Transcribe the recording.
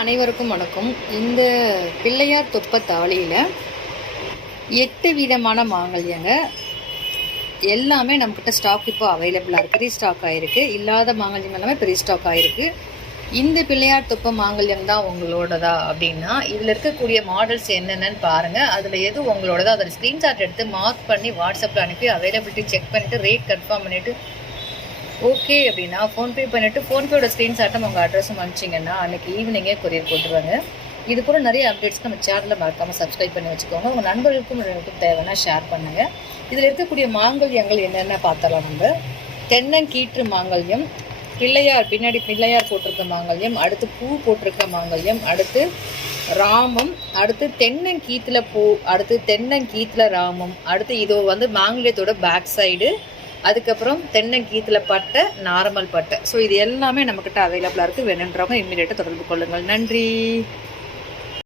அனைவருக்கும் வணக்கம். இந்த பிள்ளையார் தொப்ப தாலியில் எட்டு விதமான மாங்கல்யங்க. எல்லாமே நம்மக்கிட்ட ஸ்டாக் இப்போ அவைலபிளாக இருக்குது ரீஸ்டாக் ஆகிருக்கு இல்லாத மாங்கல்யம் எல்லாமே பெரிய ஸ்டாக் ஆகிருக்கு இந்த பிள்ளையார் தொப்ப மாங்கல்யம் தான் உங்களோடதா அப்படின்னா இதில் இருக்கக்கூடிய மாடல்ஸ் என்னென்னு பாருங்கள் அதில் எது உங்களோடதோ அதை ஸ்க்ரீன்ஷாட் எடுத்து மார்க் பண்ணி வாட்ஸ்அப்பில் அனுப்பி அவைலபிலிட்டி செக் பண்ணிவிட்டு ரேட் கன்ஃபார்ம் பண்ணிவிட்டு ஓகே அப்படின்னா ஃபோன்பே பண்ணிவிட்டு ஃபோன்பேயோட ஸ்க்ரீன்ஷாட்டும் உங்கள் அட்ரஸும் அனுப்பிச்சிங்கன்னா அன்றைக்கி ஈவினிங்கே கொரியர் போட்டுருவாங்க. இது கூட நிறைய அப்டேட்ஸ் நம்ம சேனலில் மறக்காமல் சப்ஸ்கிரைப் பண்ணி வச்சுக்கோங்க. உங்கள் நண்பர்களுக்கும் உங்களுக்கும் தேவைன்னா ஷேர் பண்ணுங்கள் இதில் இருக்கக்கூடிய மாங்கல்யங்கள் என்னென்ன பார்த்தலாம் நம்ம? தென்னங்கீற்று மாங்கல்யம் பிள்ளையார் பின்னாடி பிள்ளையார் போட்டிருக்க மாங்கல்யம் அடுத்து பூ போட்டிருக்க மாங்கல்யம் அடுத்து ராமம் அடுத்து தென்னங்கீத்தில் பூ அடுத்து தென்னங்கீத்தில் ராமம் அடுத்து இது வந்து மாங்கல்யத்தோட பேக் சைடு அதுக்கப்புறம் தென்னங்கீத்தில் பட்டை நார்மல் பட்டை. ஸோ இது எல்லாமே நம்மக்கிட்ட அவைலபிளாக இருக்குது வேணுன்றவங்க இம்மிடியேட்டாக தொடர்பு கொள்ளுங்கள். நன்றி.